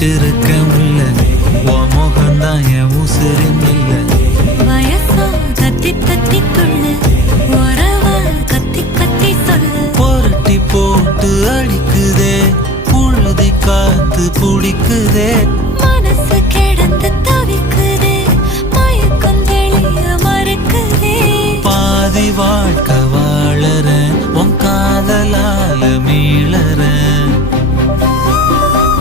வச்சிருக்க உள்ள உன் முகம்தான் என் உசுரின் இல்ல. வயசா தத்தி தத்தி துள்ளு உறவா கத்தி கத்தி சொல்லு. புரட்டி போட்டு அடிக்குதே புழுதி காத்து புடிக்குதே. மனசு கிடந்து தவிக்குதே மயக்கம் தெளிய மறுக்குதே. பாதி வாழ்க்கை வாழறேன் உன் காதலால மீளறேன்.